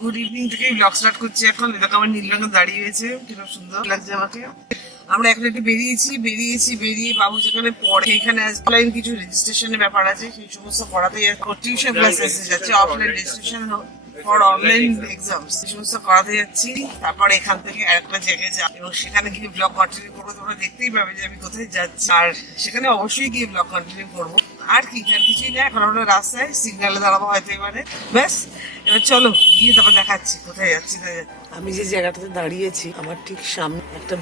Good evening থেকে blog start করছি এখন। দেখো আমার নীল রঙে দাঁড়িয়ে হয়েছে, কিরকম সুন্দর লাগছে আমাকে। আমরা এখন একটু বেরিয়ে বাবু যেখানে পড়ে সেখানে অফলাইন কিছু রেজিস্ট্রেশনের ব্যাপার আছে, সেই সমস্ত করাতে টিউশন ক্লাস এসে যাচ্ছে, offline registration for online exams এই সমস্ত করাতে যাচ্ছি। তারপর এখান থেকে আরেকটা জায়গায় যাব এবং সেখানে গিয়ে ব্লগ কন্টিনিউ করবো। তোমরা দেখতেই পাবে যে আমি কোথায় যাচ্ছি, আর সেখানে অবশ্যই গিয়ে ব্লগ কন্টিনিউ করবো। আর কি, আর কিছুই না, এখন আমরা রাস্তায় সিগন্যালে দাঁড়াবো হয়তো এবারে। ব্যাস, এবার চলো গিয়ে তারপর দেখাচ্ছি কোথায় যাচ্ছি। আমি যে জায়গাটাতে দাঁড়িয়েছি আমার ঠিক সামনে একটা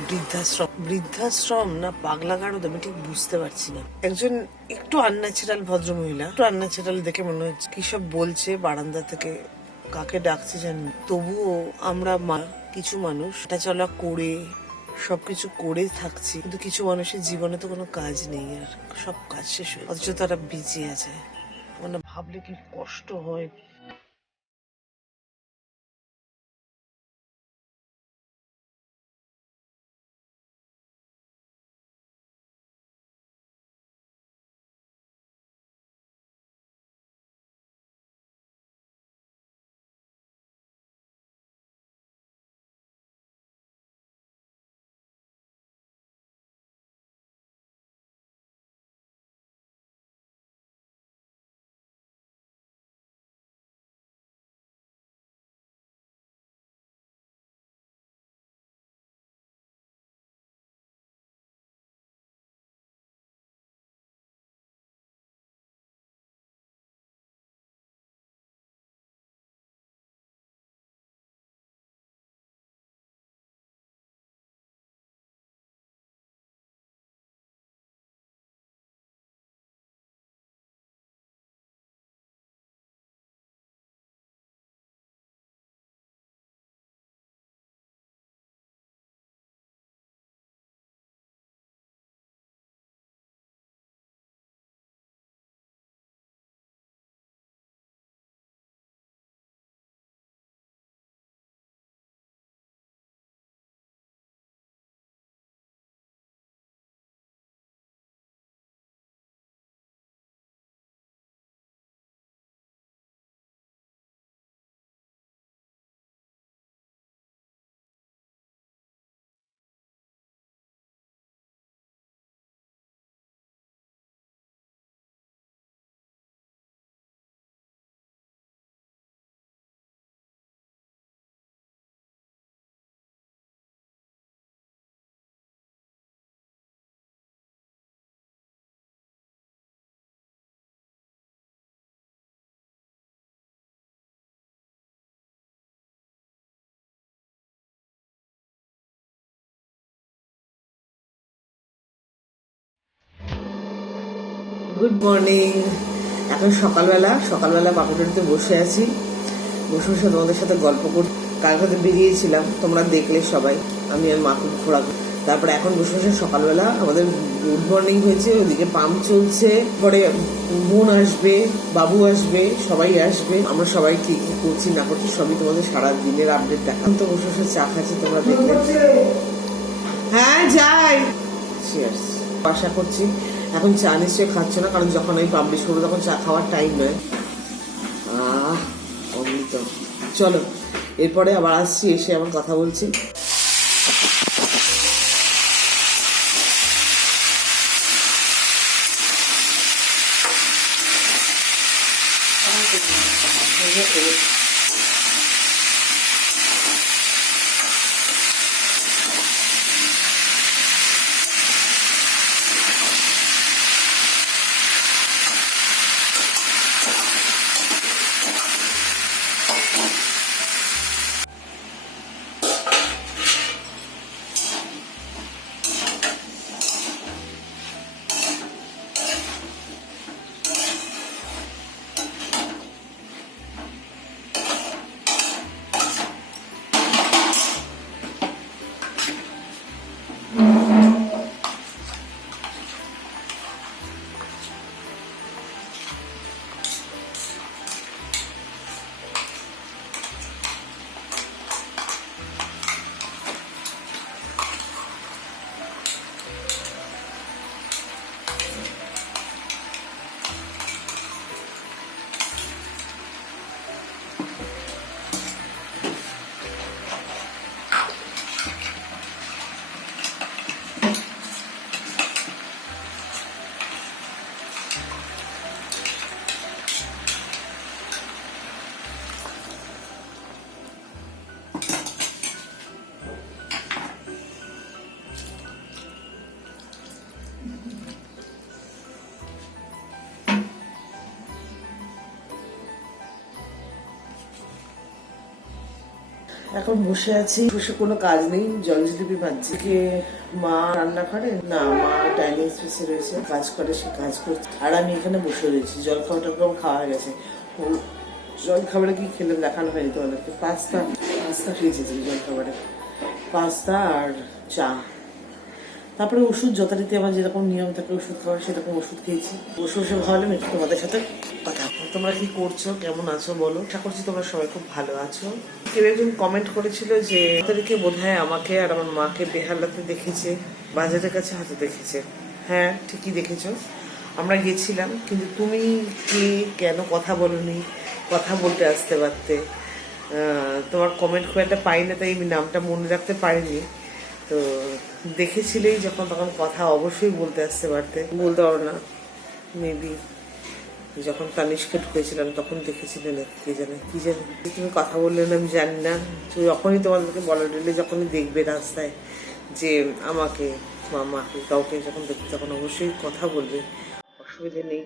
বৃদ্ধাশ্রম না পাগলা গারদ আমি ঠিক বুঝতে পারছি না। একজন একটু আনন্যাচারাল ভদ্রমহিলা, একটু আনন্যাচারাল দেখে মনে হচ্ছে, কি সব বলছে বারান্দা থেকে, কাকে ডাকছে জানি। তবুও আমরা কিছু মানুষ এটা চলা করে সবকিছু করে থাকছি, কিন্তু কিছু মানুষের জীবনে তো কোনো কাজ নেই, আর সব কাজ শেষ হয়ে অথচ তারা বেঁচে আছে। মানে ভাবলে কি কষ্ট হয়। Good morning. এখন সকালবেলা বাপুটারিতে বসে আছি, বসে তোমাদের সাথে গল্প করি। কার সাথে বেরিয়েছিলাম তোমরা দেখলে সবাই, আমি আর মা খুব ঘোরা। তারপরে এখন বসে সকালবেলা আমাদের গুড মর্নিং হয়েছে, ওদিকে পাম্প চলছে, পরে বোন আসবে, বাবু আসবে, সবাই আসবে। আমরা সবাই কি কি করছি না করছি সবই তোমাদের সারা দিনের আপডেট দেখা। তো বসে চা খাচ্ছি, তোমরা দেখলে। হ্যাঁ যাই, আশা করছি এখন চা নিশ্চয়ই খাচ্ছ না, কারণ যখন আমি পাবলিশ করবো তখন চা খাওয়ার টাইম নয়। অমৃত। চলো এরপরে আবার আসছি, এসে আমার কথা বলছি। এখন বসে আছি, বসে কোনো কাজ নেই, জল জিলিপি ভাজছি। কে মা রান্না করে না, মা ডাইনিং স্পেসে রয়েছে, কাজ করে, সে কাজ করছে, আর আমি এখানে বসে রয়েছি। জল খাওয়াটা খাওয়া হয়ে গেছে। জল খাবারে কি খেলে দেখানো হয়নি তোমাদেরকে। পাস্তা খেয়েছি জল খাবারে, পাস্তা আর চা। তারপরে ওষুধ যথারীতি আমার যেরকম নিয়ম থাকে ওষুধ খাওয়ার, সেরকম ওষুধ খেয়েছি। বসে বসে ভাবলাম একটু তোমাদের সাথে কথা। তোমরা কি করছো, কেমন আছো বলো। আশা করছি তোমরা সবাই খুব ভালো আছো। কেউ একজন কমেন্ট করেছিল যে তাদেরকে বোধহয় আমাকে আর আমার মাকে বেহালাতে দেখেছে, বাজারের কাছে হাতে দেখেছে। হ্যাঁ, ঠিকই দেখেছো। আমরা গেছিলাম, কিন্তু তুমি কে, কেন কথা বলনি, কথা বলতে আসতে পারতে। তোমার কমেন্ট খুব একটা পাই না, তাই আমি নামটা মনে রাখতে পারিনি। তো দেখেছিলেই যখন, তখন কথা অবশ্যই বলতে আসতে পারতে। বলতে পারো না, মেবি যখন তানিশকে ঢুকেছিলাম তখন দেখেছিলে না, কে জানে কি জানে। তুমি কথা বললে না আমি জানি না। যখনই তোমাদেরকে বলা দিলে, যখনই দেখবে রাস্তায় যে আমাকে, মামাকে, কাউকে যখন দেখবে, তখন অবশ্যই কথা বলবে, অসুবিধে নেই।